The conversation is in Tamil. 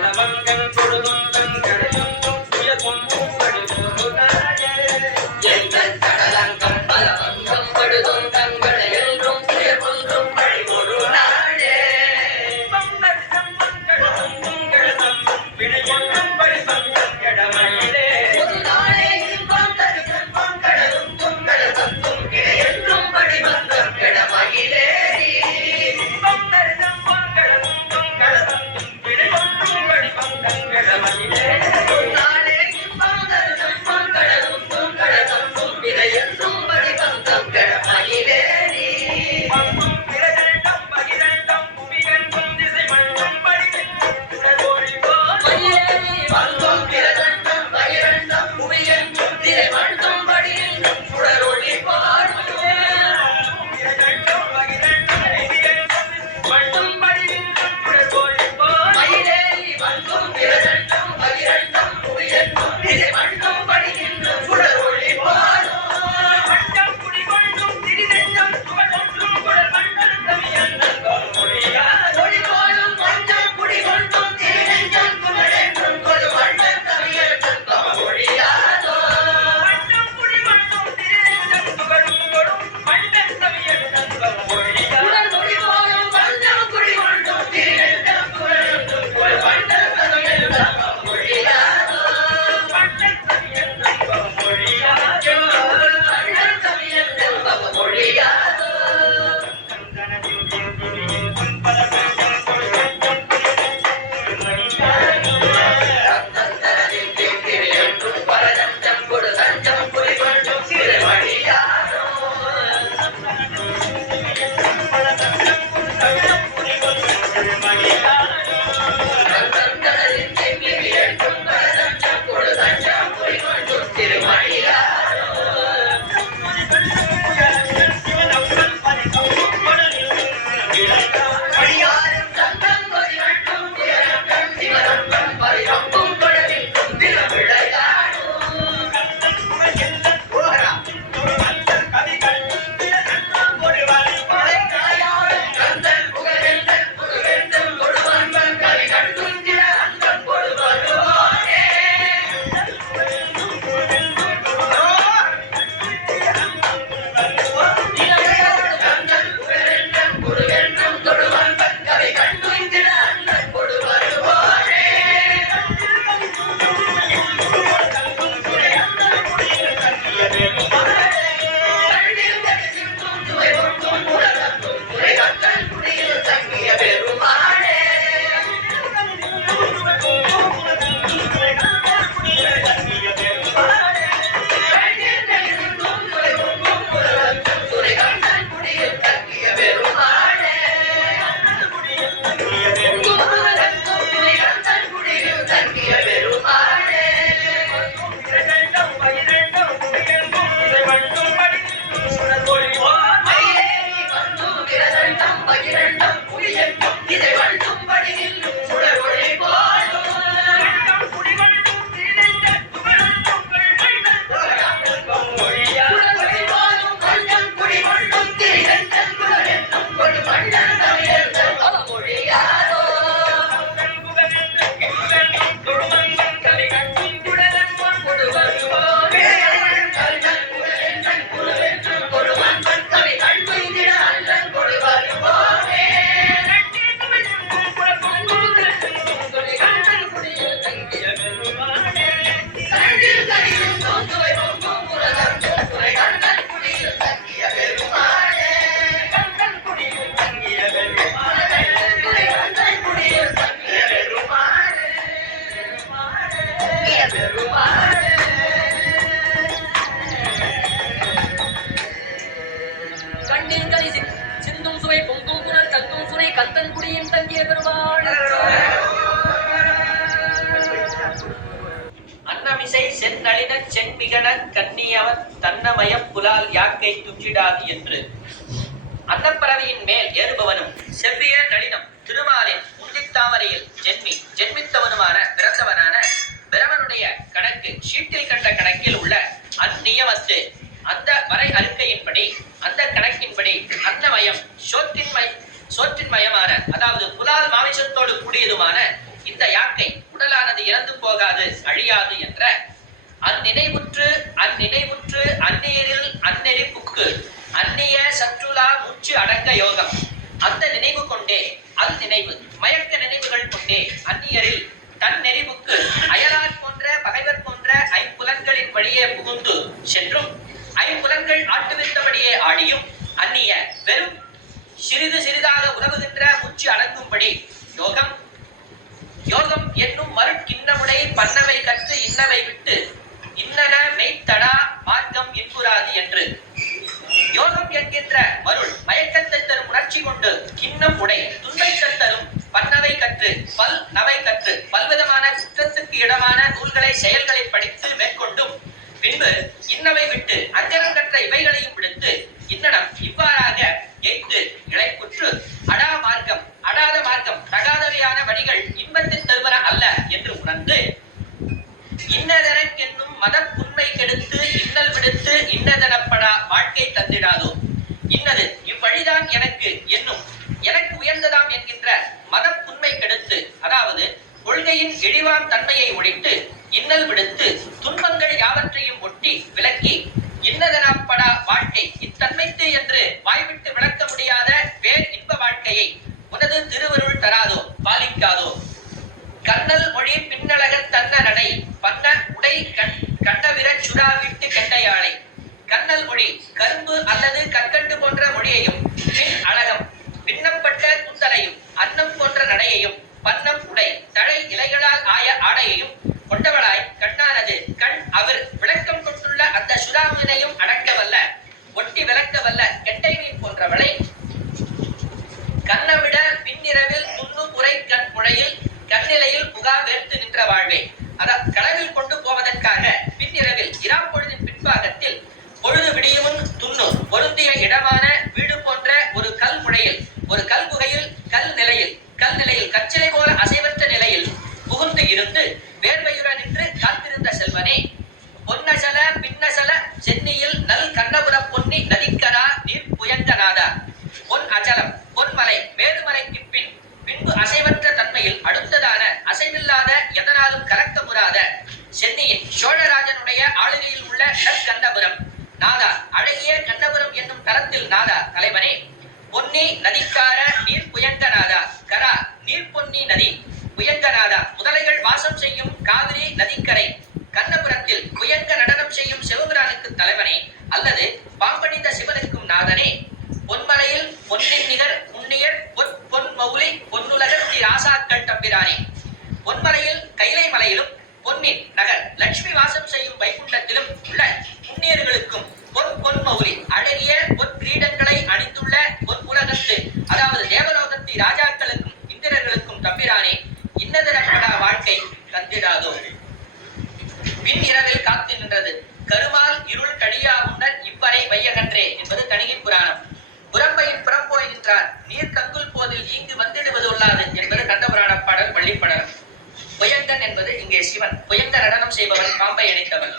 பலவங்கள் கொடுக்கும் கத்தன் குடியின் தங்கிய பெருமாள். அன்னமிசை செந்நளின செண்மிகன கன்னியவன் தன்னமயம் புலால் யாக்கை துஞ்சிடாது என்று. அன்னப்பறவையின் மேல் ஏறுபவனும் செவ்விய நளினம் திருமாலின் முந்தித்தாமரையில் ஜென்மி ஜென்மித்தவனுமான பிறந்தவனான பிரமனுடைய கணக்கு ஷீட்டில் கண்ட கணக்கில் உள்ள அந்நியமத்து அந்த வரை அறிக்கையின்படி அந்த கணக்கின்படி அன்னமயம் சோற்றின் மயமான அதாவது புலால் மாமிசத்தோடு கூடியதுமான இந்த யாக்கை உடலானது இறந்து போகாது அழியாது என்ற அந்நினைவுற்று அந்நினைவுற்று அந்நீரில் அந்நெறிப்புக்கு அந்நிய சற்றுலா மூச்சு அடங்க யோகம். அந்த நினைவு கொண்டே அந்நினைவு மயக்க நினைவுகள் கொண்டே அந்நியரில் தன் நெறிவுக்கு இன்னவை விட்டு அஞ்சனம் கற்ற இவைகளையும் விடுத்து இன்னடம் இவ்வாறாக எய்த்து இழைப்புற்று அடா மார்க்கம் அடாத மார்க்கம் தகாதவையான வழிகள் இன்பத்தின் தருவன அல்ல என்று உணர்ந்து இன்னதெனக்கென்னும் மதப்புண்மை கெடுத்து இன்னல் விடுத்து இன்னதெனப்படா வாழ்க்கை தந்திடாதோ? இன்னது இவ்வழிதான் எனக்கு என்னும் எனக்கு உயர்ந்ததாம் என்கின்ற மதப்புண்மை கெடுத்து அதாவது கொள்கையின் இழிவான் தன்மையை ஒழித்து இன்னல் விடுத்து துன்பங்கள் யாவற்றையும் ஒட்டி விலக்கி இன்னதெனப்படா வாழ்க்கை இத்தன்மைத்து முளையில் கண்ணிலையில் புகார் வேர்த்து நின்ற வாழ்வே. அதான் கடலில் கொண்டு போவதற்காக பின்னிரவில் இராம் பொழுதின் பின்பாகத்தில் பொழுது விடியவும் துண்ணும். பொருந்திய இடமான வீடு போன்ற ஒரு கல் முனையில் ஒரு கல் குகையில் கல் நிலையில் கல் நிலையில் எதனாலும் கலக்க முறாத சென்னையின் சோழராஜனுடைய ஆளுகையில் உள்ள ஷட்கண்டபுரம் நாதா அழகிய கண்டபுரம் என்னும் தரத்தில் நாதா தலைவனே. பொன்னி நதிக்கார நீர் புயங்கநாதா கரா நீர் பொன்னி நதி புயங்கநாதா முதலைகள் வாசம் செய்யும் காவிரி நதிக்கரை. கண்ணபுரத்தில் புயங்க நடனம் செய்யும் சிவபிரானுக்கு தலைவனே. அல்லது பாம்பணிந்த சிவனுக்கும் நாதனே. பொன்மலையில் பொன்னின் நிகர் புண்ணியர் பொன் பொன் மௌலி பொன்னுலகர் ஆசாக்கள் தம்பிரானே பொன்மலையில் கைலை மலையிலும் பொன்னின் நகர் லட்சுமி வாசம் செய்யும் வைகுண்டத்திலும் உள்ள முன்னியர்களுக்கும் பொன் பொன் மௌலி அழகிய பொன் கிரீடங்களை அணிந்துள்ள பொன் உலகத்து அதாவது தேவலோகத்து ராஜாக்களுக்கும் இந்திரர்களுக்கும் தம்பிரானே இன்னதரப்படா வாழ்க்கை தந்திடாதோ? பின் இரவில் காத்து நின்றது. கருமால் இருள் கடியா முன்னர் இவ்வரை வையகன்றே என்பது கணிகை புராணம். புறம்பையின் புறம்போய் நின்றார். நீர் கங்குல் போதில் இங்கு வந்திடுவது உள்ளாது என்பது கந்தபுராண பாடல் பள்ளிப்படலம். உயர்ந்தன் என்பது இங்கே சிவன். உயர்ந்த நடனம் செய்பவன் பாம்பை இணைத்தவன்.